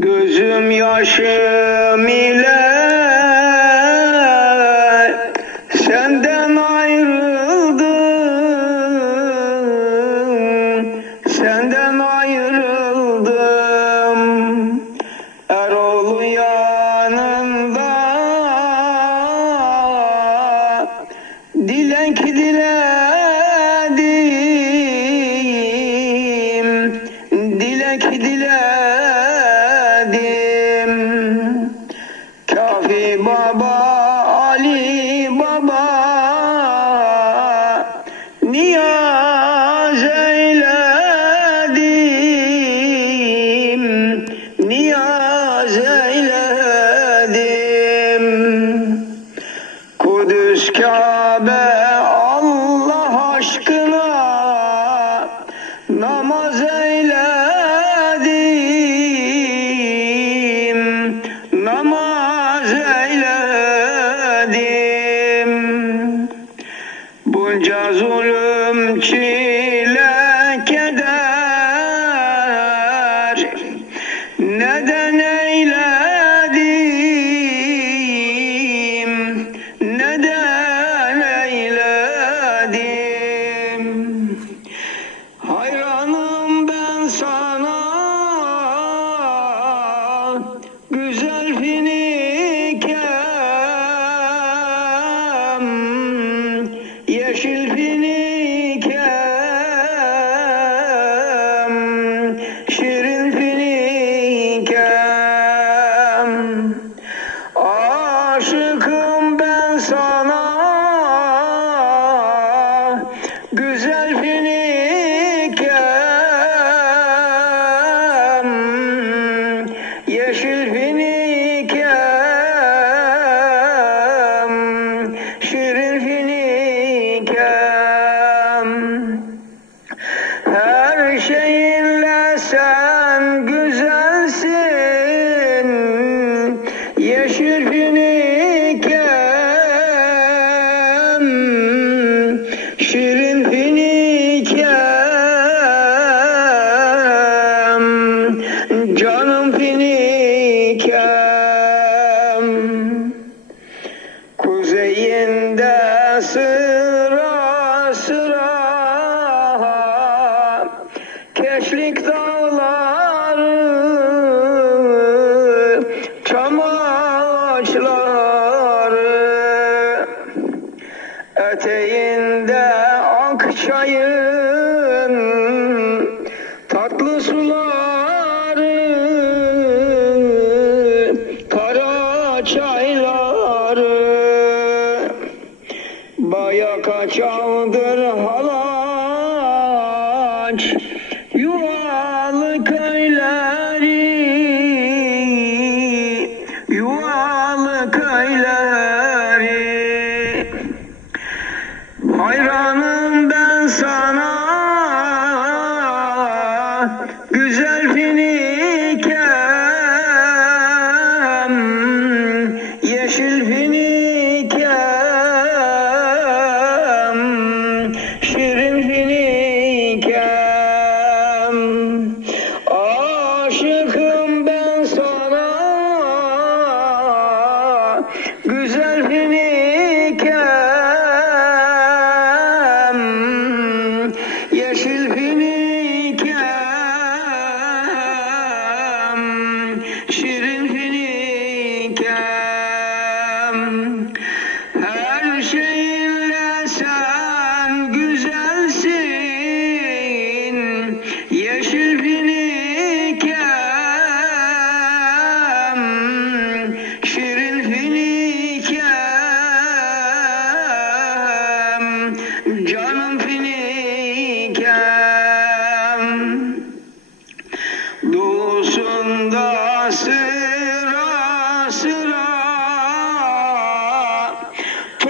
Gözüm yaşım ile senden ayrıldım Senden ayrıldım. Erol'un yanında Dilen diledim Dilen diledim. Nia! şeyinle sen güzelsin. Yeşil finikem Şirin finikem Canım finikem. Kuzeyinde sığ Eteğinde Akçay'ın tatlı suları, kara çayları, baya kaçağı.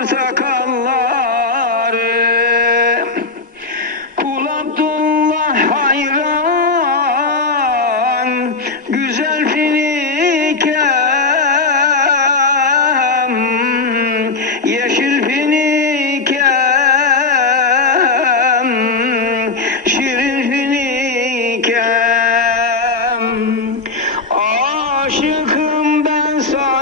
Portakalları Kul hayran Güzel finikem. Yeşil finikem Şirin finikem. Aşıkım ben sana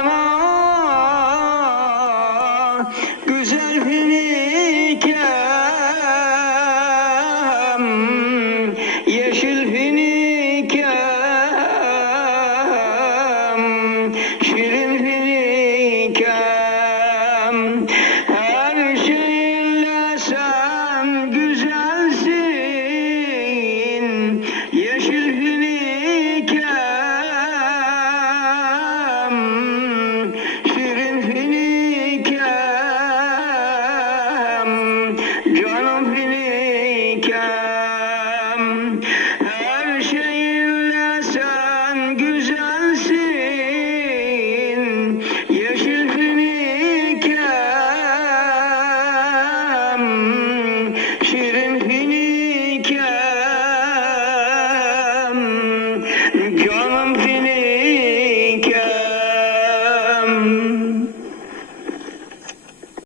Yeşil